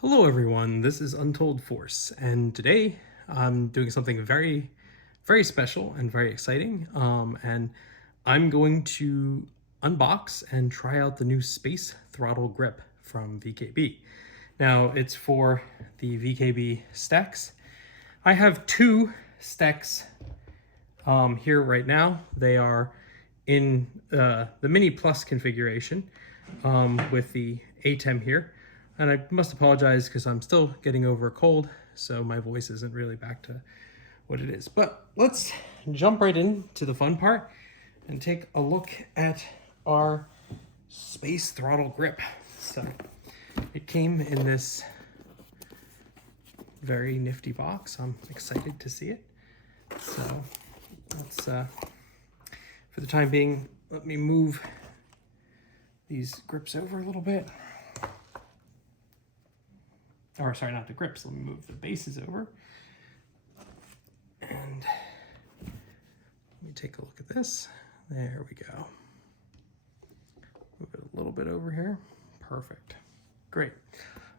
Hello everyone, this is Untold Force, and today I'm doing something very special and very exciting, and I'm going to unbox and try out the new Space Throttle Grip from VKB. Now, it's for the VKB STECS. I have two STECS here right now. They are in the Mini Plus configuration with the ATEM here. And I must apologize because I'm still getting over a cold, so my voice isn't really back to what it is. But let's jump right into the fun part and take a look at our Space Throttle Grip. So it came in this very nifty box. I'm excited to see it. So let's, for the time being, let me move these grips over a little bit. Or sorry, not the grips, let me move the bases over. And let me take a look at this. There we go. Move it a little bit over here. Perfect. Great.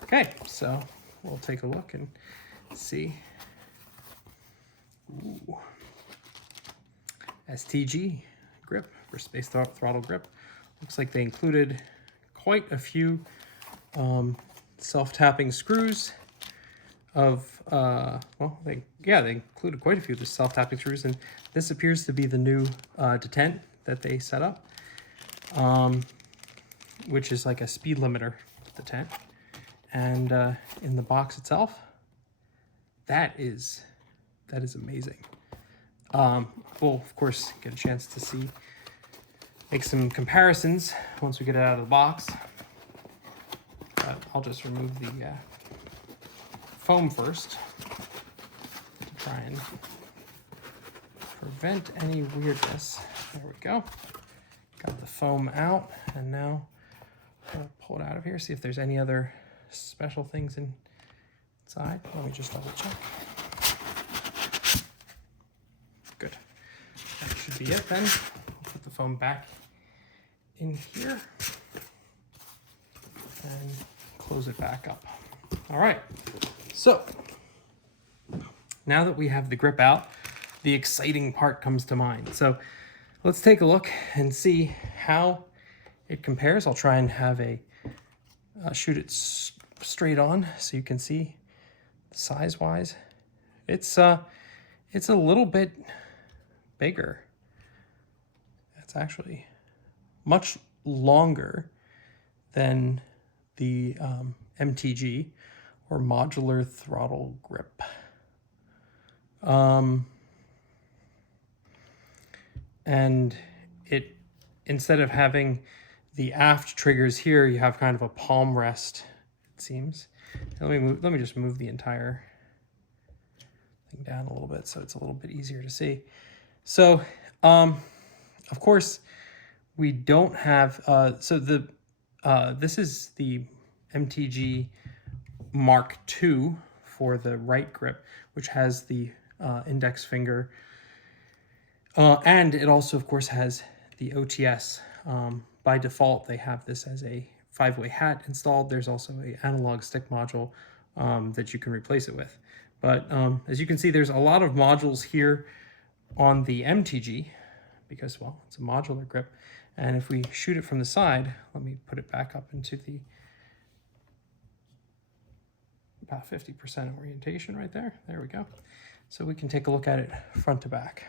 Okay, so we'll take a look and see. Ooh. STG grip for Space Throttle Grip. Looks like they included quite a few self-tapping screws of they included quite a few of the self-tapping screws, and this appears to be the new detent that they set up, which is like a speed limiter detent. And in the box itself, that is amazing. We'll of course get a chance to make some comparisons once we get it out of the box. I'll just remove the foam first to try and prevent any weirdness. There we go. Got the foam out, and now I'll pull it out of here, see if there's any other special things inside. Let me just double check. Good. That should be it then. I'll put the foam back in here and close it back up. All right, so now that we have the grip out, the exciting part comes to mind. So let's take a look and see how it compares. I'll try and have shoot it straight on so you can see size-wise. It's a little bit bigger. It's actually much longer than the MTG or modular throttle grip. And it, instead of having the aft triggers here, you have kind of a palm rest, it seems. Let me just move the entire thing down a little bit so it's a little bit easier to see. So, of course, we don't have, this is the MTG Mark II for the right grip, which has the index finger. And it also, of course, has the OTS. By default, they have this as a 5-way hat installed. There's also an analog stick module that you can replace it with. But as you can see, there's a lot of modules here on the MTG because, well, it's a modular grip. And if we shoot it from the side, let me put it back up into the about 50% orientation right there. There we go. So we can take a look at it front to back.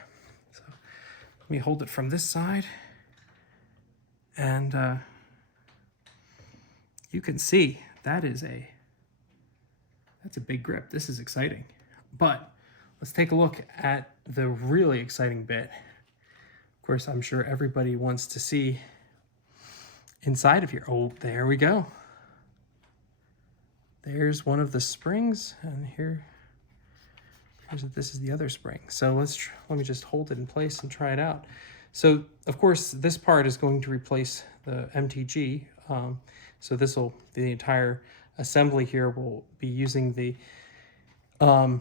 So let me hold it from this side. And you can see that's a big grip. This is exciting. But let's take a look at the really exciting bit. Of course, I'm sure everybody wants to see inside of here. Oh, there we go. There's one of the springs, and this is the other spring. So let me just hold it in place and try it out. So of course, this part is going to replace the MTG. So the entire assembly here will be using the, I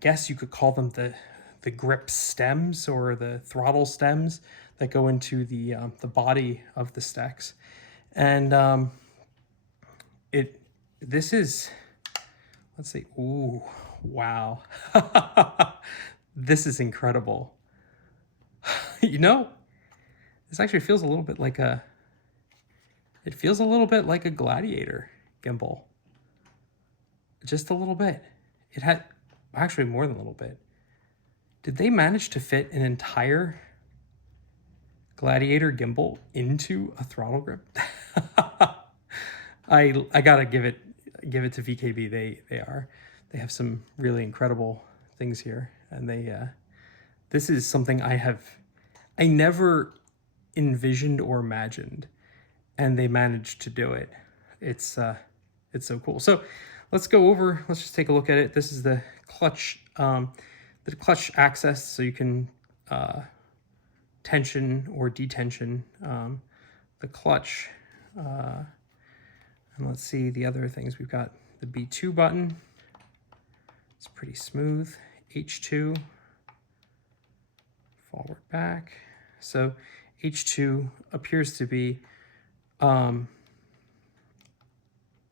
guess you could call them the grip stems or the throttle stems that go into the body of the STECS. And this is, let's see, ooh, wow. This is incredible. You know, this actually feels a little bit like a, it feels a little bit like a Gladiator gimbal. Just a little bit. It had, actually more than a little bit. Did they manage to fit an entire Gladiator gimbal into a throttle grip? I gotta give it to VKB. They have some really incredible things here, and this is something I never envisioned or imagined, and they managed to do it. It's so cool. So let's go over. Let's just take a look at it. This is the clutch access, so you can tension or detension the clutch. And let's see the other things. We've got the B2 button. It's pretty smooth. H2, forward, back. So H2 appears to be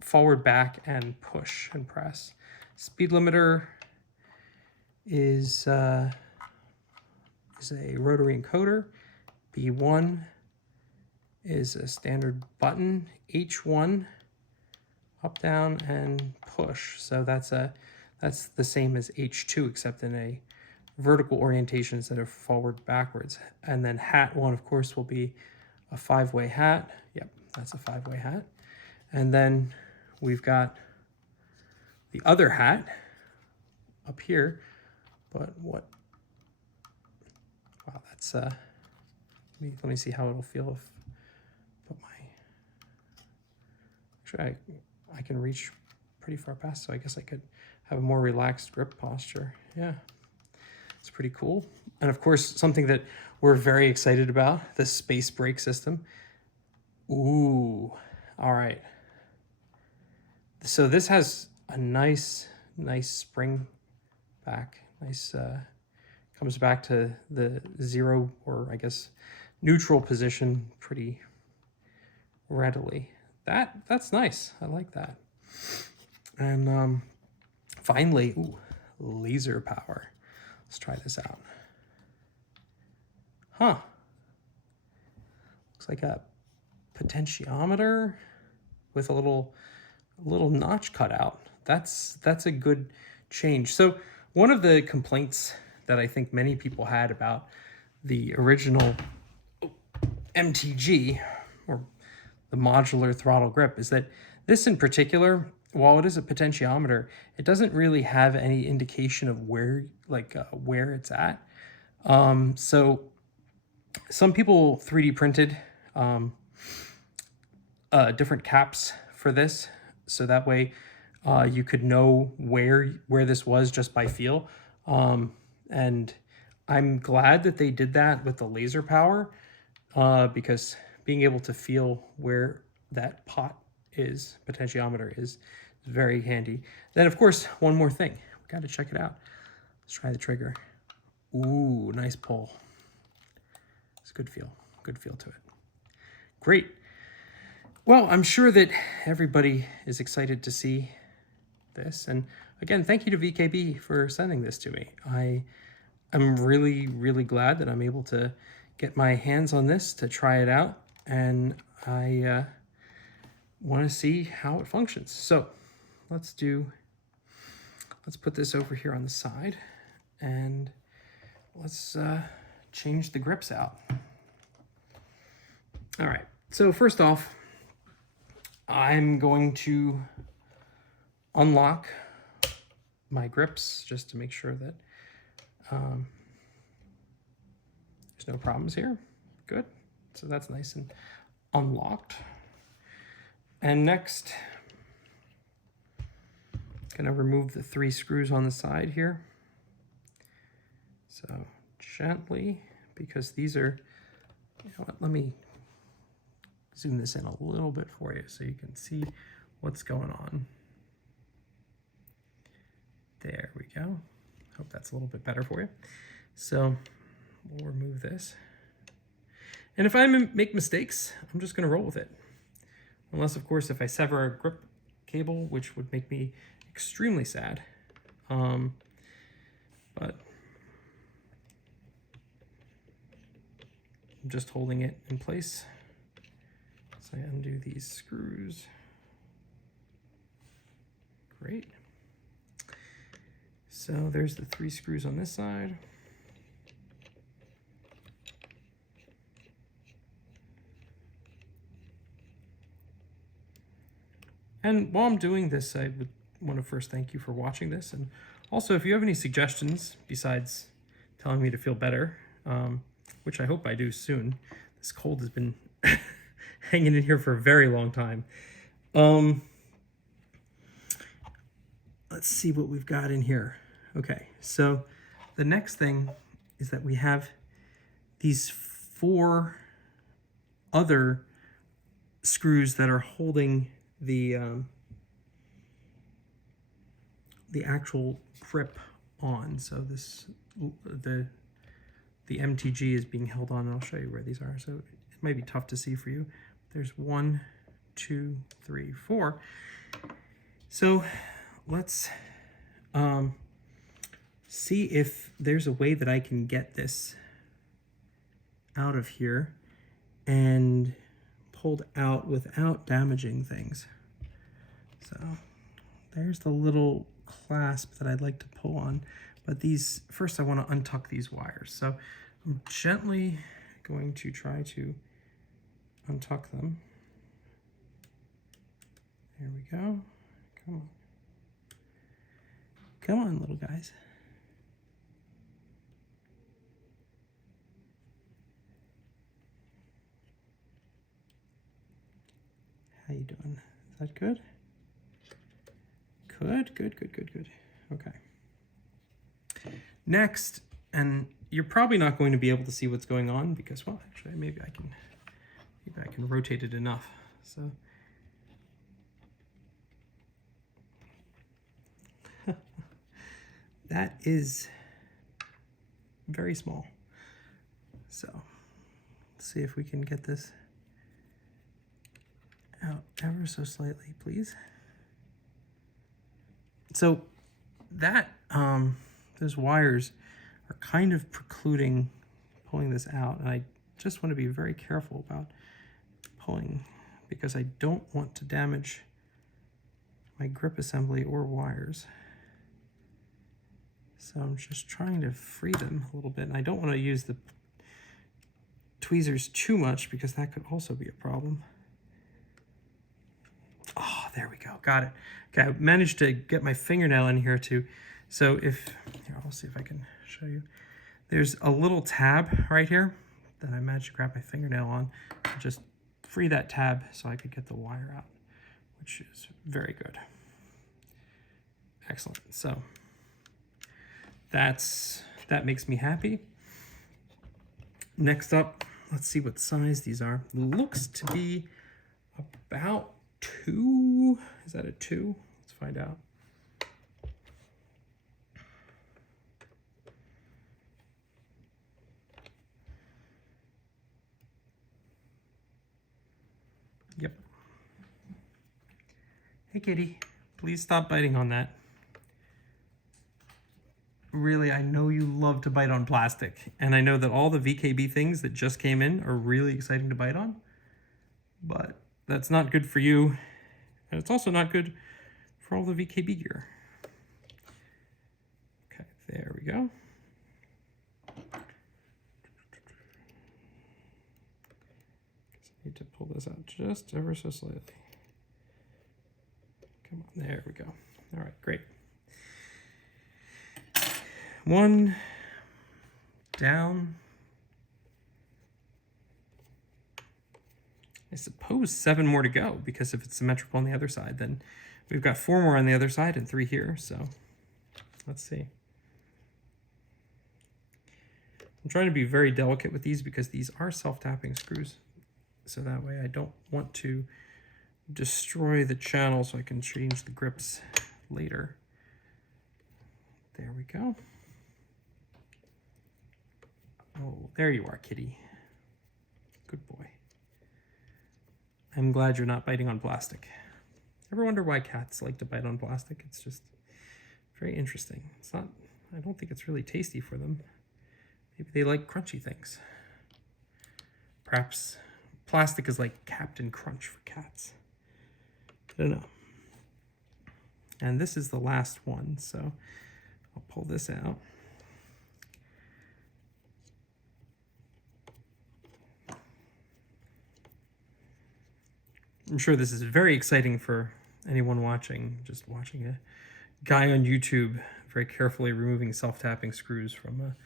forward, back, and push and press. Speed limiter is a rotary encoder. B1 is a standard button. H1, up, down, and push. So that's the same as H2, except in a vertical orientation instead of forward, backwards. And then hat 1, of course, will be a 5-way hat. Yep, that's a 5-way hat. And then we've got the other hat up here. But what? Wow, that's let me see how it'll feel if put my. Actually, I can reach pretty far past, so I guess I could have a more relaxed grip posture. Yeah, it's pretty cool. And of course, something that we're very excited about, the space brake system. Ooh, all right. So this has a nice spring back. Nice, comes back to the 0, or I guess neutral position pretty readily. That's nice. I like that. And finally, ooh, laser power. Let's try this out. Huh. Looks like a potentiometer with a little notch cut out. That's a good change. So one of the complaints that I think many people had about the original MTG, or the modular throttle grip, is that this in particular, while it is a potentiometer, it doesn't really have any indication of where it's at. So some people 3D printed different caps for this, so that way you could know where this was just by feel. And I'm glad that they did that with the laser power, because being able to feel where that potentiometer is very handy. Then of course, one more thing, we got to check it out. Let's try the trigger. Ooh, nice pull. It's a good feel to it. Great. Well, I'm sure that everybody is excited to see this. And again, thank you to VKB for sending this to me. I'm really, really glad that I'm able to get my hands on this to try it out. And I want to see how it functions. So let's put this over here on the side, and let's change the grips out. All right, so first off, I'm going to unlock my grips just to make sure that there's no problems here. Good. So that's nice and unlocked. And next, I'm going to remove the 3 screws on the side here. So gently, because these are, you know what, let me zoom this in a little bit for you so you can see what's going on. There we go. Hope that's a little bit better for you. So we'll remove this. And if I make mistakes, I'm just going to roll with it. Unless, of course, if I sever a grip cable, which would make me extremely sad. But I'm just holding it in place. So I undo these screws. Great. So there's the 3 screws on this side. And while I'm doing this, I would want to first thank you for watching this. And also, if you have any suggestions besides telling me to feel better, which I hope I do soon. This cold has been hanging in here for a very long time. Let's see what we've got in here. Okay, so the next thing is that we have these 4 other screws that are holding the actual grip on. So this the MTG is being held on, and I'll show you where these are. So it might be tough to see for you. There's 1, 2, 3, 4. So let's see if there's a way that I can get this out of here and pulled out without damaging things. So there's the little clasp that I'd like to pull on, but these, first I want to untuck these wires. So I'm gently going to try to untuck them. There we go. Come on. Come on, little guys. How you doing? Is that good? Good, good, good, good, good. Okay. Next, and you're probably not going to be able to see what's going on because, well, actually, maybe I can rotate it enough. So that is very small. So let's see if we can get this out ever so slightly, please. So that those wires are kind of precluding pulling this out, and I just want to be very careful about pulling because I don't want to damage my grip assembly or wires. So I'm just trying to free them a little bit, and I don't want to use the tweezers too much because that could also be a problem. Oh, there we go. Got it. Okay, I managed to get my fingernail in here too. So if, here, I'll see if I can show you. There's a little tab right here that I managed to grab my fingernail on. Just free that tab so I could get the wire out, which is very good. Excellent. So that makes me happy. Next up, let's see what size these are. Looks to be about 2. Is that a 2? Let's find out. Yep. Hey, kitty, please stop biting on that. Really, I know you love to bite on plastic, and I know that all the VKB things that just came in are really exciting to bite on, but that's not good for you, and it's also not good for all the VKB gear. Okay, there we go. I need to pull this out just ever so slightly. Come on, there we go. All right, great. 1 down. I suppose 7 more to go, because if it's symmetrical on the other side, then we've got 4 more on the other side and 3 here. So let's see. I'm trying to be very delicate with these because these are self-tapping screws. So that way I don't want to destroy the channel, so I can change the grips later. There we go. Oh, there you are, kitty. Good boy. I'm glad you're not biting on plastic. Ever wonder why cats like to bite on plastic? It's just very interesting. It's not, I don't think it's really tasty for them. Maybe they like crunchy things. Perhaps plastic is like Captain Crunch for cats. I don't know. And this is the last one, so I'll pull this out. I'm sure this is very exciting for anyone watching, just watching a guy on YouTube very carefully removing self-tapping screws from a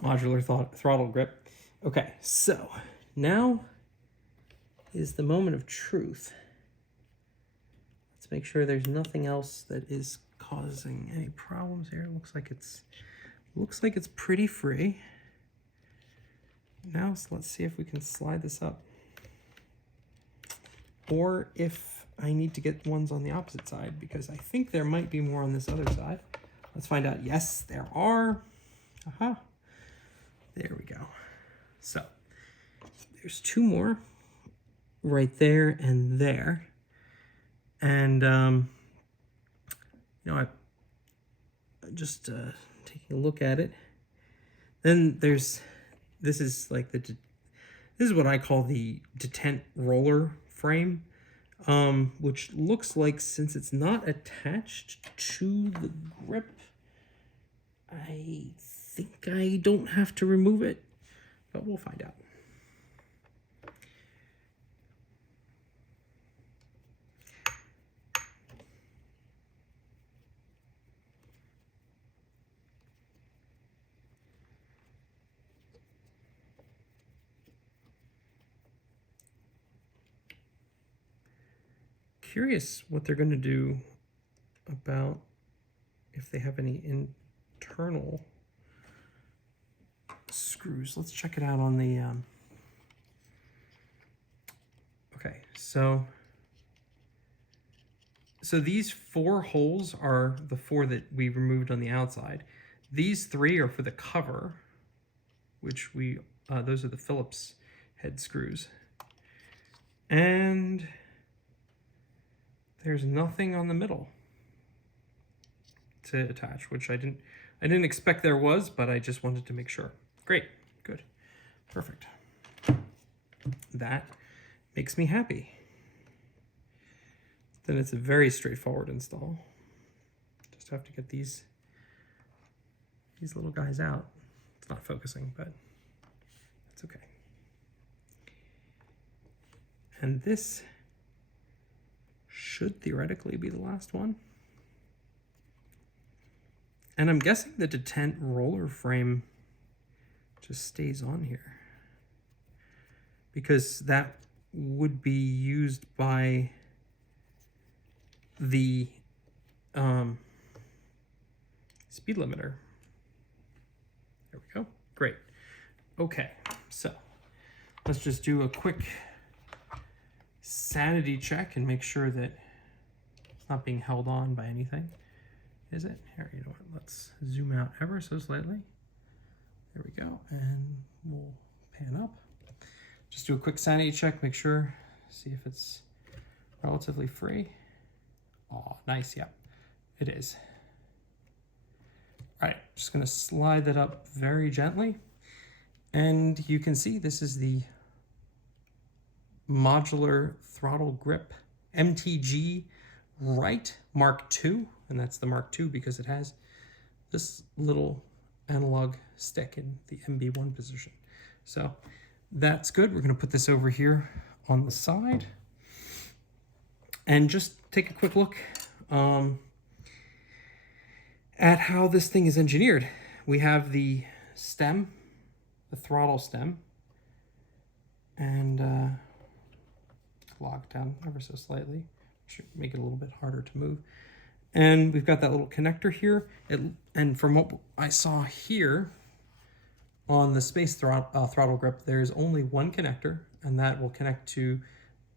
modular throttle grip. Okay, so now is the moment of truth. Let's make sure there's nothing else that is causing any problems here. It looks like it's pretty free. Now, so let's see if we can slide this up. Or if I need to get ones on the opposite side, because I think there might be more on this other side. Let's find out. Yes, there are. Aha. There we go. So there's two more right there and there. And, you know, I just taking a look at it. Then there's, this is like this is what I call the detent roller frame, which looks like, since it's not attached to the grip, I think I don't have to remove it, but we'll find out. Curious what they're going to do about if they have any internal screws. Let's check it out on the okay, so these 4 holes are the 4 that we removed on the outside. These 3 are for the cover, which we those are the Phillips head screws. And there's nothing on the middle to attach, which I didn't expect there was, but I just wanted to make sure. Great, good, perfect. That makes me happy. Then it's a very straightforward install. Just have to get these little guys out. It's not focusing, but it's okay. And this should theoretically be the last one. And I'm guessing the detent roller frame just stays on here, because that would be used by the speed limiter. There we go. Great. Okay, so let's just do a quick sanity check and make sure that it's not being held on by anything. Is it? Here, you know what? Let's zoom out ever so slightly. There we go, and we'll pan up. Just do a quick sanity check, make sure, see if it's relatively free. Oh, nice, yeah, it is. All right, just gonna slide that up very gently. And you can see this is the modular throttle grip MTG right Mark II, and that's the Mark II because it has this little analog stick in the MB1 position. So that's good. We're going to put this over here on the side and just take a quick look at how this thing is engineered. We have the stem, the throttle stem, and locked down ever so slightly. Should make it a little bit harder to move. And we've got that little connector here. And from what I saw here on the Space Throttle Grip, there's only one connector, and that will connect to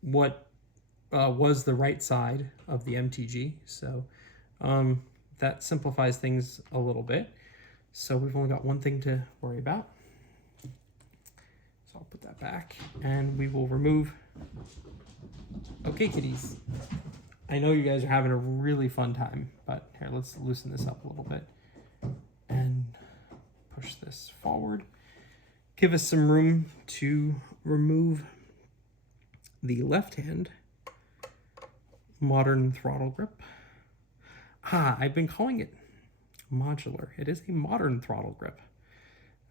what was the right side of the MTG. So that simplifies things a little bit. So we've only got one thing to worry about. So I'll put that back, and we will remove. Okay, kitties. I know you guys are having a really fun time, but here, let's loosen this up a little bit and push this forward. Give us some room to remove the left hand modern throttle grip. I've been calling it modular. It is a modern throttle grip.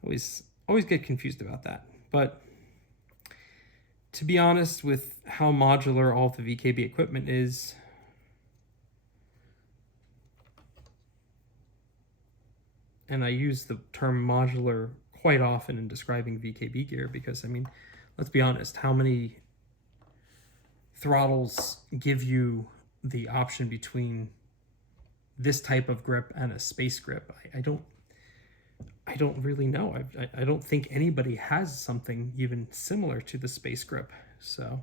Always get confused about that. But to be honest, with how modular all the VKB equipment is, and I use the term modular quite often in describing VKB gear because, I mean, let's be honest, how many throttles give you the option between this type of grip and a space grip? I don't really know. I don't think anybody has something even similar to the space grip. So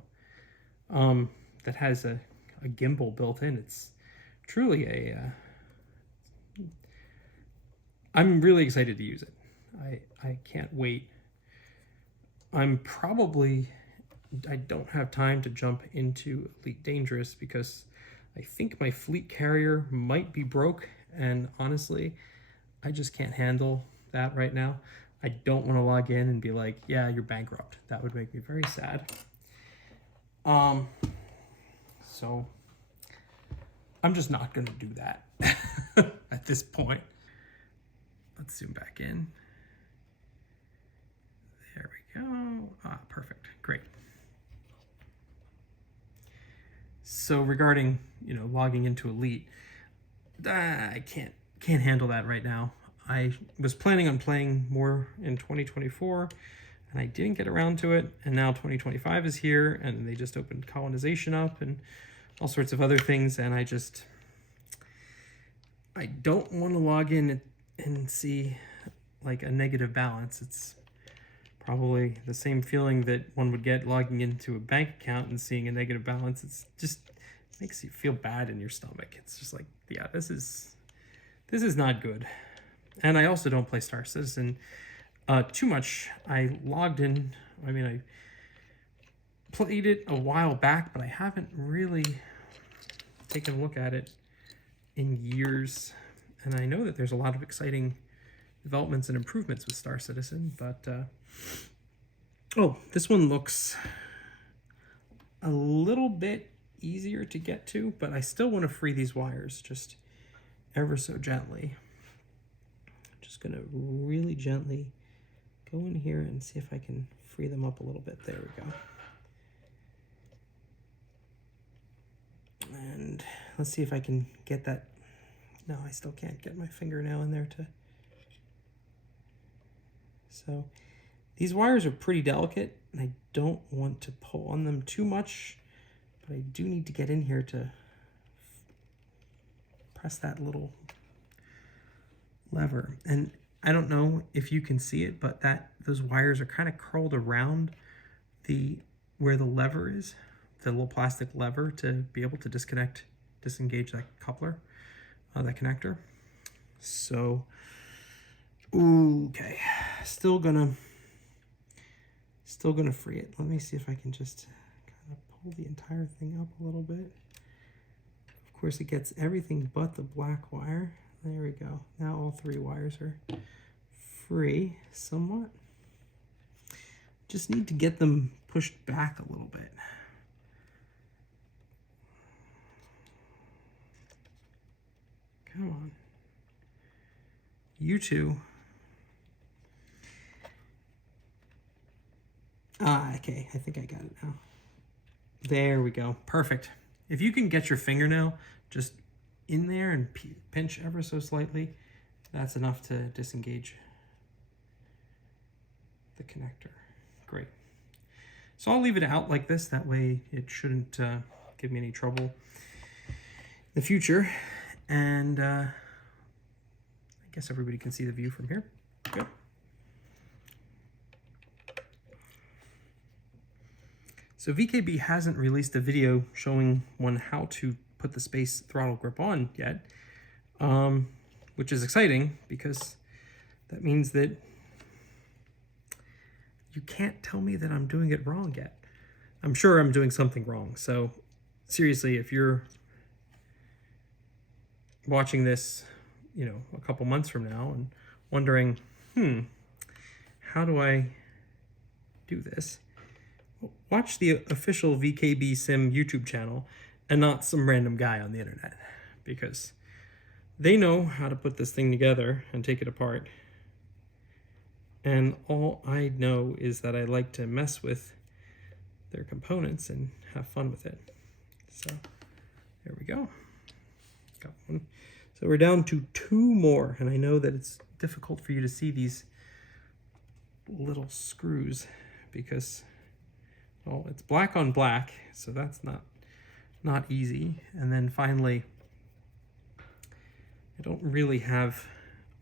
that has a gimbal built in. It's truly a I'm really excited to use it. I can't wait. I don't have time to jump into Elite Dangerous because I think my fleet carrier might be broke, and honestly, I just can't handle that right now. I don't want to log in and be like, yeah, you're bankrupt. That would make me very sad. So I'm just not going to do that at this point. Let's zoom back in. There we go. Perfect. Great. So regarding, logging into Elite, I can't handle that right now. I was planning on playing more in 2024, and I didn't get around to it. And now 2025 is here, and they just opened colonization up and all sorts of other things. And I don't want to log in and see like a negative balance. It's probably the same feeling that one would get logging into a bank account and seeing a negative balance. It's just makes you feel bad in your stomach. It's just like, yeah, this is not good. And I also don't play Star Citizen too much. I logged in. I mean, I played it a while back, but I haven't really taken a look at it in years. And I know that there's a lot of exciting developments and improvements with Star Citizen, but this one looks a little bit easier to get to, but I still want to free these wires just ever so gently. I'm just going to really gently go in here and see if I can free them up a little bit. There we go. And let's see if I can get that. No, I still can't get my fingernail in there to. So these wires are pretty delicate, and I don't want to pull on them too much, but I do need to get in here to press that little lever. And I don't know if you can see it, but those wires are kind of curled around where the lever is, the little plastic lever to be able to disengage that coupler. That connector. So, okay, still gonna free it. Let me see if I can just kind of pull the entire thing up a little bit. Of course, it gets everything but the black wire. There we go. Now all three wires are free somewhat. Just need to get them pushed back a little bit. Come on. You two. Okay. I think I got it now. There we go. Perfect. If you can get your fingernail just in there and pinch ever so slightly, that's enough to disengage the connector. Great. So I'll leave it out like this. That way it shouldn't give me any trouble in the future. And I guess everybody can see the view from here. Good. So VKB hasn't released a video showing one how to put the Space Throttle Grip on yet, which is exciting because that means that you can't tell me that I'm doing it wrong yet. I'm sure I'm doing something wrong. So seriously, if you're watching this, you know, a couple months from now and wondering, how do I do this? Watch the official VKB Sim YouTube channel and not some random guy on the internet, because they know how to put this thing together and take it apart. And all I know is that I like to mess with their components and have fun with it. So there we go. Got one. So we're down to 2 more, and I know that it's difficult for you to see these little screws because, well, it's black on black, so that's not easy. And then finally, I don't really have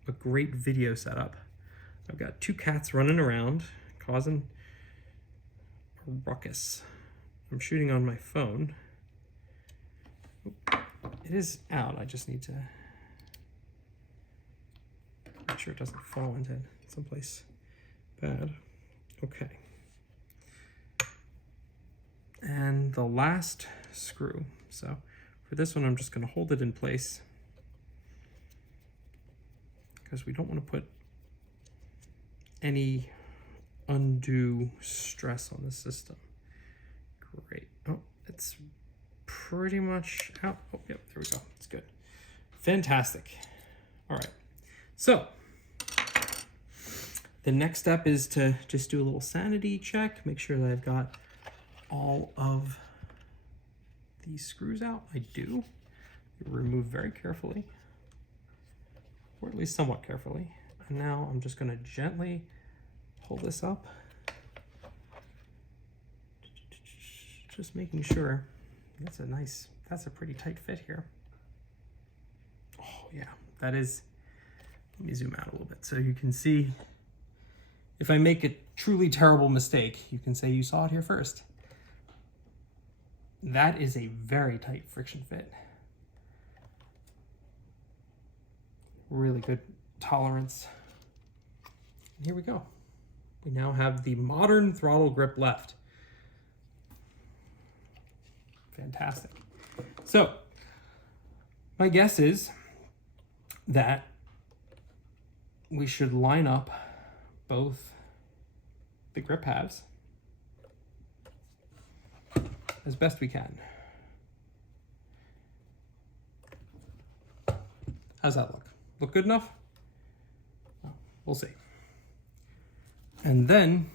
a great video setup. I've got 2 cats running around causing a ruckus. I'm shooting on my phone. It is out. I just need to make sure it doesn't fall into someplace bad. Okay. And the last screw. So for this one, I'm just going to hold it in place because we don't want to put any undue stress on the system. Great. Oh, it's pretty much out. Oh, yep, there we go. It's good. Fantastic. All right. So the next step is to just do a little sanity check, make sure that I've got all of these screws out. I do. Remove very carefully, or at least somewhat carefully. And now I'm just going to gently pull this up, just making sure. That's a pretty tight fit here. Oh yeah, that is. Let me zoom out a little bit so you can see. If I make a truly terrible mistake, you can say you saw it here first. That is a very tight friction fit. Really good tolerance. And here we go. We now have the modern throttle grip left. Fantastic. So my guess is that we should line up both the grip halves as best we can. How's that look? Look good enough? Well, we'll see. And then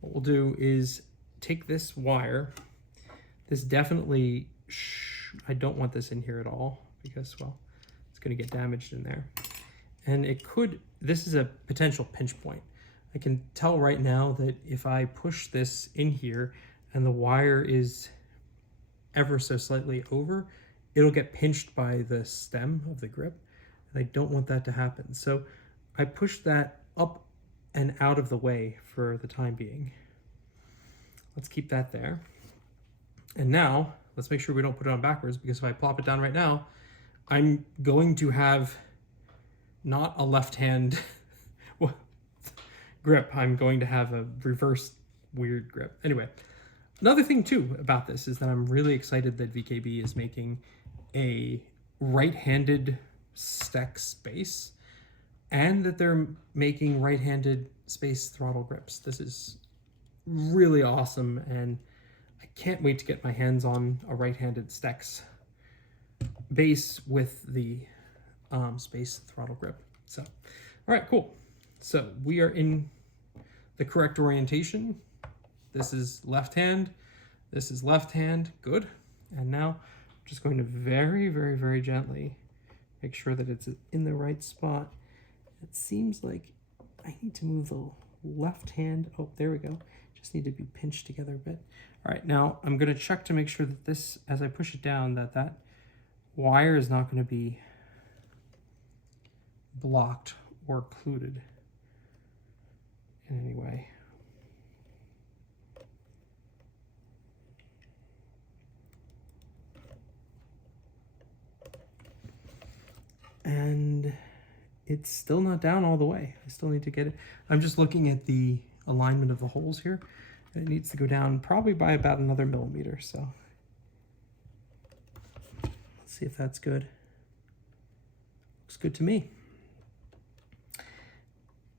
what we'll do is take this wire. This definitely, I don't want this in here at all because, well, it's going to get damaged in there. And it could, this is a potential pinch point. I can tell right now that if I push this in here and the wire is ever so slightly over, it'll get pinched by the stem of the grip. And I don't want that to happen. So I push that up and out of the way for the time being. Let's keep that there. And now let's make sure we don't put it on backwards, because if I plop it down right now, I'm going to have not a left hand grip. I'm going to have a reverse weird grip. Anyway, another thing too about this is that I'm really excited that VKB is making a right-handed STECS base and that they're making right-handed space throttle grips. This is really awesome, and I can't wait to get my hands on a right-handed STECS base with the space throttle grip. So, all right, cool. So we are in the correct orientation. This is left hand. This is left hand. Good. And now I'm just going to very, very, very gently make sure that it's in the right spot. It seems like I need to move the left hand. Oh, there we go. Just need to be pinched together a bit. All right, now I'm going to check to make sure that this, as I push it down, that wire is not going to be blocked or occluded in any way. And it's still not down all the way. I still need to get it. I'm just looking at the alignment of the holes here, and it needs to go down probably by about another millimeter. So let's see if that's good. Looks good to me.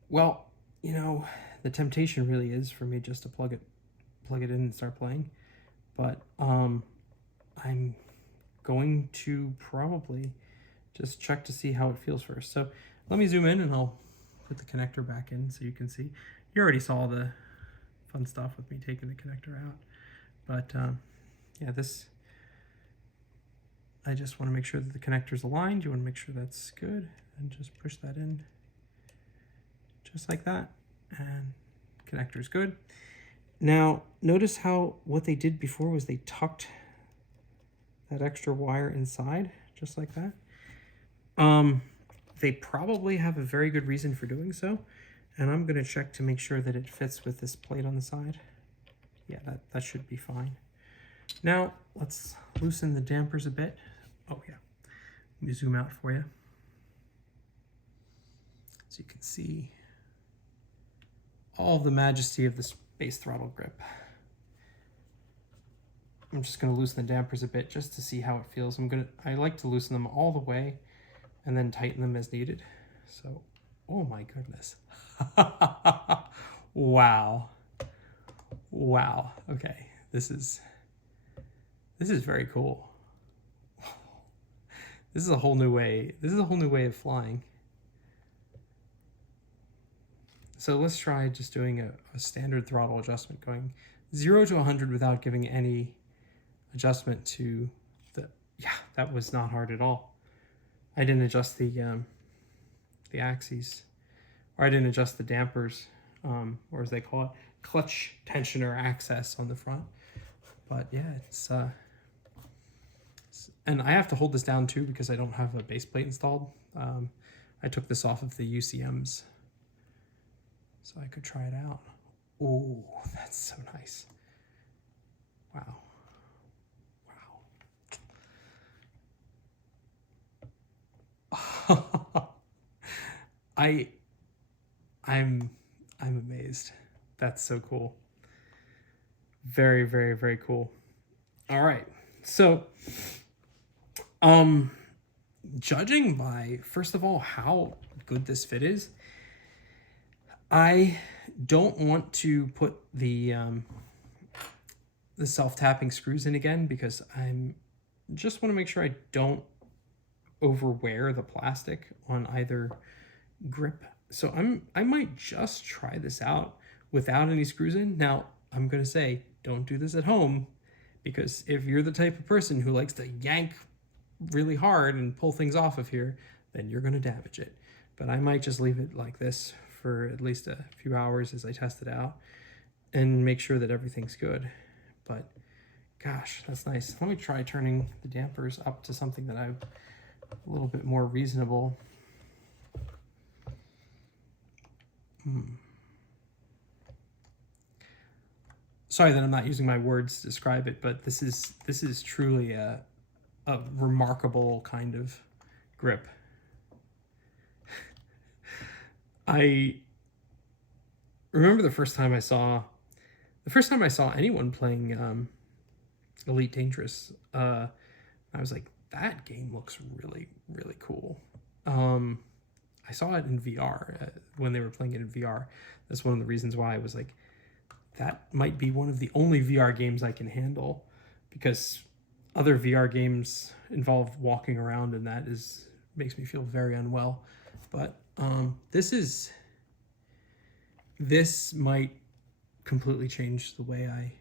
Well, you know, the temptation really is for me just to plug it in and start playing. But I'm going to probably just check to see how it feels first. So let me zoom in and I'll put the connector back in so you can see. You already saw the fun stuff with me taking the connector out. But yeah, I just want to make sure that the connector's aligned. You want to make sure that's good and just push that in just like that. And connector's good. Now, notice how what they did before was they tucked that extra wire inside, just like that. They probably have a very good reason for doing so. And I'm going to check to make sure that it fits with this plate on the side. Yeah, that should be fine. Now, let's loosen the dampers a bit. Oh, yeah. Let me zoom out for you. So you can see all the majesty of the Space Throttle Grip. I'm just going to loosen the dampers a bit just to see how it feels. I like to loosen them all the way and then tighten them as needed. So, oh my goodness. Wow. Wow. Okay. This is very cool. This is a whole new way. This is a whole new way of flying. So let's try just doing a standard throttle adjustment, going 0 to 100 without giving any adjustment to the, yeah, that was not hard at all. I didn't adjust the axes, or I didn't adjust the dampers, or as they call it, clutch tensioner access on the front. But yeah, and I have to hold this down too because I don't have a base plate installed. I took this off of the UCMs so I could try it out. Oh, that's so nice. Wow. Wow. I'm amazed. That's so cool. Very, very, very cool. All right. So, judging by, first of all, how good this fit is, I don't want to put the self-tapping screws in again because I'm just want to make sure I don't overwear the plastic on either grip. So I might just try this out without any screws in. Now, I'm going to say, don't do this at home, because if you're the type of person who likes to yank really hard and pull things off of here, then you're going to damage it. But I might just leave it like this for at least a few hours as I test it out and make sure that everything's good. But gosh, that's nice. Let me try turning the dampers up to something that I've a little bit more reasonable. Sorry that I'm not using my words to describe it, but this is truly a remarkable kind of grip. I remember the first time I saw anyone playing Elite Dangerous. I was like, that game looks really, really cool. I saw it in VR when they were playing it in VR. That's one of the reasons why I was like, that might be one of the only VR games I can handle, because other VR games involve walking around, and that makes me feel very unwell. But this might completely change the way I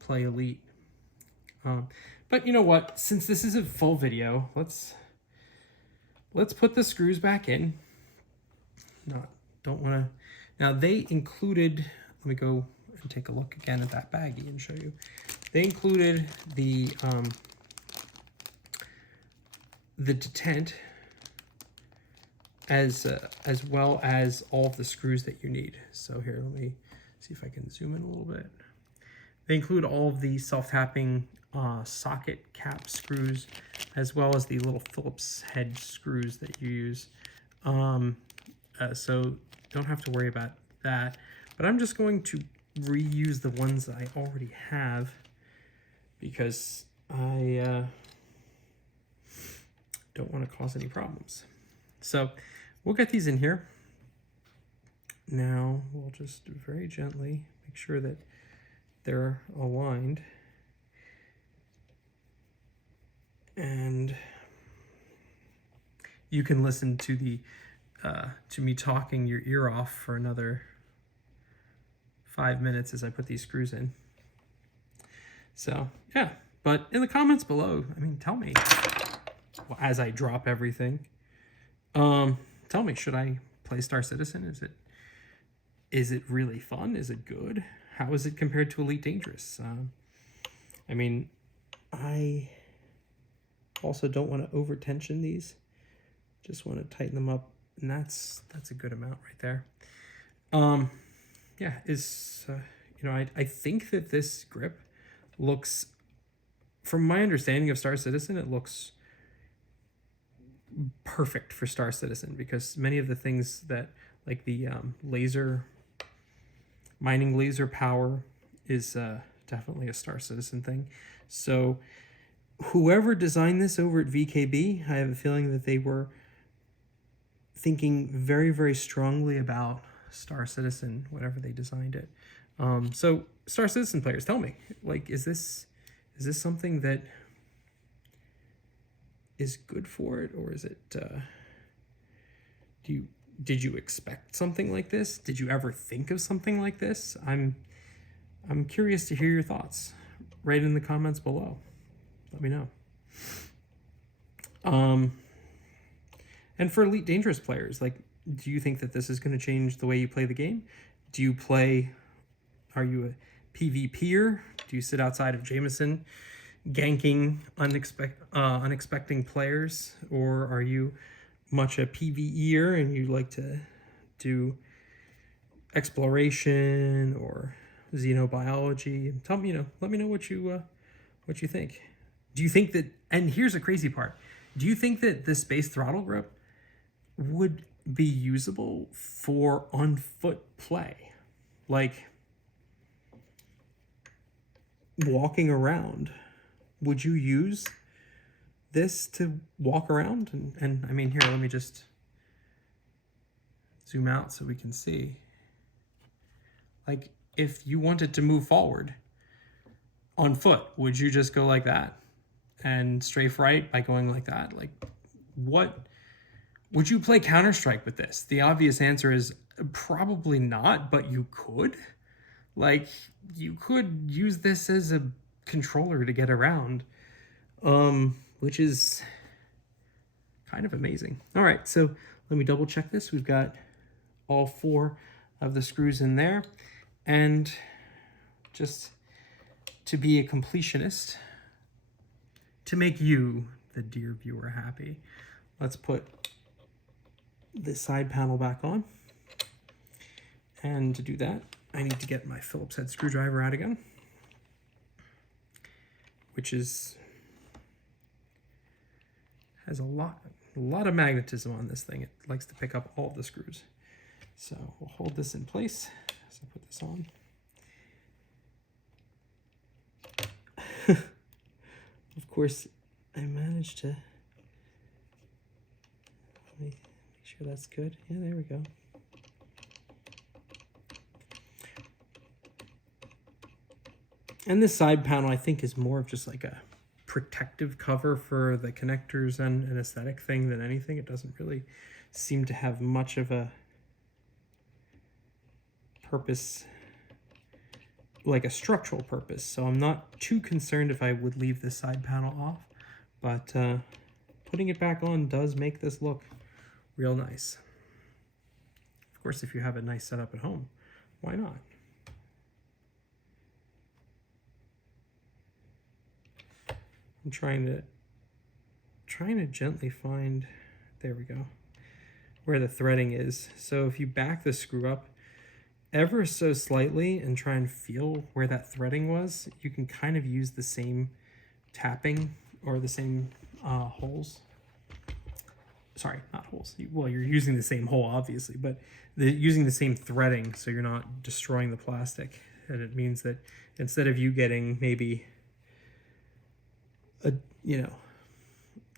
play Elite. But you know what? Since this is a full video, let's put the screws back in. Don't want to. Now they included. Let me go and take a look again at that baggie and show you. They included the detent as well as all of the screws that you need. So here, let me see if I can zoom in a little bit. They include all of the self-tapping socket cap screws, as well as the little Phillips head screws that you use. So don't have to worry about that. But I'm just going to reuse the ones that I already have, because I don't want to cause any problems. So we'll get these in here. Now we'll just very gently make sure that they're aligned. And you can listen to the to me talking your ear off for another 5 minutes as I put these screws in. So yeah, but in the comments below, I mean, tell me as I drop everything. Tell me, should I play Star Citizen? Is it really fun? Is it good? How is it compared to Elite Dangerous? I mean, I also don't want to over tension these. Just want to tighten them up, and that's a good amount right there. Yeah, you know, I think that this grip looks, from my understanding of Star Citizen, it looks perfect for Star Citizen, because many of the things that, like the mining laser power is definitely a Star Citizen thing. So whoever designed this over at VKB, I have a feeling that they were thinking very, very strongly about Star Citizen, whatever they designed it. So Star Citizen players, tell me, like, is this something that is good for it, or is it, did you expect something like this? Did you ever think of something like this? I'm curious to hear your thoughts. Right in the comments below. Let me know. And for Elite Dangerous players, like, do you think that this is going to change the way you play the game? Are you a PvPer? Do you sit outside of Jameson ganking unexpecting players? Or are you much a PvEer and you like to do exploration or xenobiology? Tell me, let me know what you think. Do you think that, and here's the crazy part, do you think that the Space Throttle Grip would be usable for on-foot play? Like, walking around, would you use this to walk around? And I mean, here, let me just zoom out so we can see. Like, if you wanted to move forward on foot, would you just go like that and strafe right by going like that? Like, what would you play Counter-Strike with this? The obvious answer is probably not, but you could. Like, you could use this as a controller to get around, which is kind of amazing. All right, so let me double check this. We've got all 4 of the screws in there, and just to be a completionist, to make you, the dear viewer, happy, let's put this side panel back on. And to do that, I need to get my Phillips head screwdriver out again, which has a lot of magnetism on this thing. It likes to pick up all of the screws. So we'll hold this in place as I put this on. Of course, I managed to, let me make sure that's good. Yeah, there we go. And this side panel, I think, is more of just like a protective cover for the connectors and an aesthetic thing than anything. It doesn't really seem to have much of a purpose, like a structural purpose. So I'm not too concerned if I would leave this side panel off, but putting it back on does make this look real nice. Of course, if you have a nice setup at home, why not? I'm trying to gently find, there we go, where the threading is. So if you back the screw up ever so slightly and try and feel where that threading was, you can kind of use the same tapping or the same holes. Sorry, not holes. Well, you're using the same hole, obviously, but using the same threading so you're not destroying the plastic. And it means that instead of you getting maybe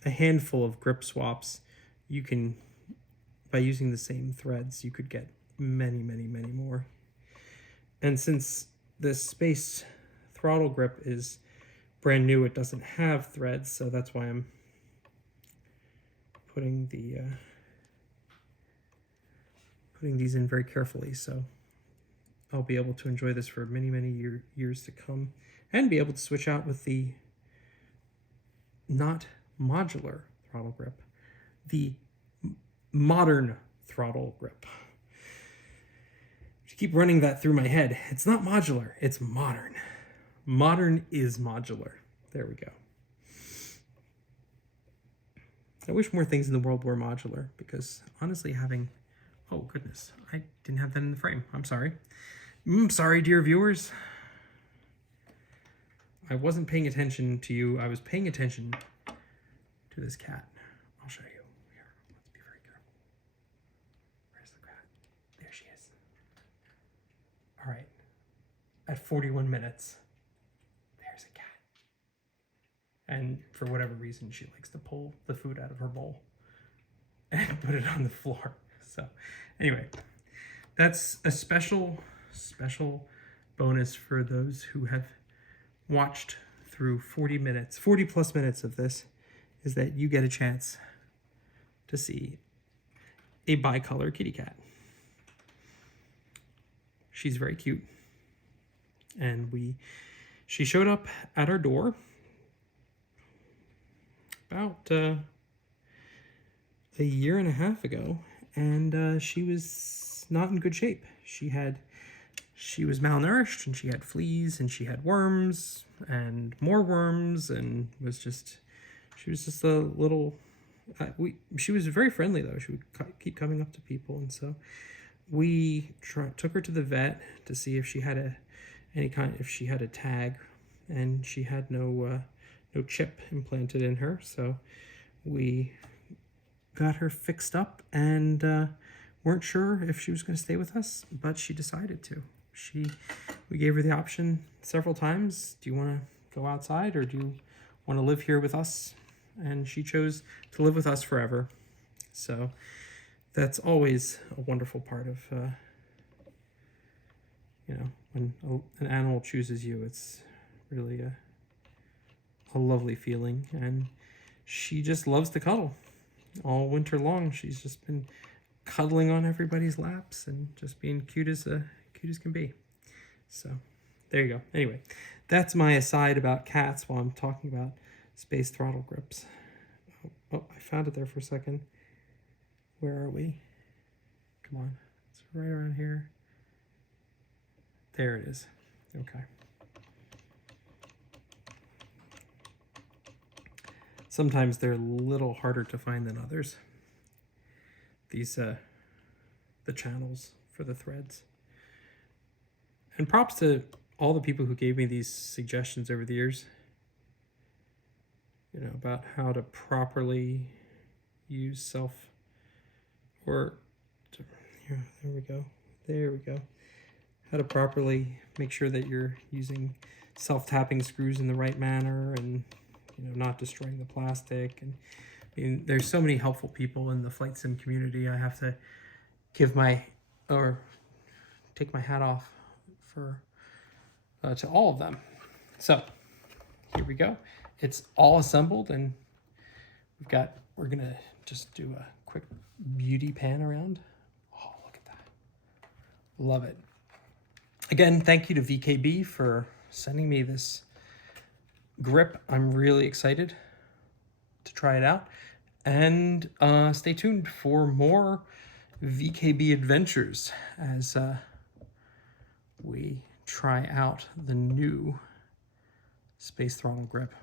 a handful of grip swaps, you can, by using the same threads, you could get many, many, many more. And since the Space Throttle Grip is brand new, it doesn't have threads, so that's why I'm putting the putting these in very carefully, so I'll be able to enjoy this for many, many years to come, and be able to switch out with the not modular throttle grip, the modern throttle grip. I keep running that through my head. It's not modular, it's modern. Modern is modular. There we go. I wish more things in the world were modular, because honestly having, oh goodness, I didn't have that in the frame. I'm sorry. Sorry, dear viewers. I wasn't paying attention to you. I was paying attention to this cat. I'll show you. Here, let's be very careful. Where's the cat? There she is. All right. At 41 minutes, there's a cat. And for whatever reason, she likes to pull the food out of her bowl and put it on the floor. So anyway, that's a special bonus for those who have watched through 40 plus minutes of this, is that you get a chance to see a bicolor kitty cat. She's very cute. And she showed up at our door about a year and a half ago, and she was not in good shape. She was malnourished, and she had fleas, and she had worms and more worms, and she was just a little, she was very friendly though. She would keep coming up to people. And so we took her to the vet to see if she had if she had a tag, and she had no chip implanted in her. So we got her fixed up, and weren't sure if she was going to stay with us, but she decided to. We gave her the option several times. Do you want to go outside, or do you want to live here with us? And she chose to live with us forever. So that's always a wonderful part of, when an animal chooses you, it's really a lovely feeling. And she just loves to cuddle all winter long. She's just been cuddling on everybody's laps and just being cute as can be. So there you go. Anyway, that's my aside about cats while I'm talking about Space Throttle Grips. Oh, I found it there for a second. Where are we? Come on. It's right around here. There it is. Okay. Sometimes they're a little harder to find than others. These, the channels for the threads. And props to all the people who gave me these suggestions over the years, about how to properly use there we go. How to properly make sure that you're using self-tapping screws in the right manner, and not destroying the plastic. And I mean, there's so many helpful people in the flight sim community. I have to take my hat off to all of them. So here we go. It's all assembled, and we're gonna just do a quick beauty pan around. Oh, look at that. Love it. Again, thank you to VKB for sending me this grip. I'm really excited to try it out, and stay tuned for more VKB adventures as we try out the new Space Throttle Grip.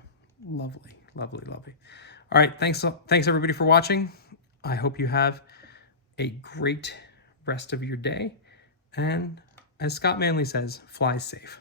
Lovely, lovely, lovely. All right, thanks everybody for watching. I hope you have a great rest of your day, and as Scott Manley says, fly safe.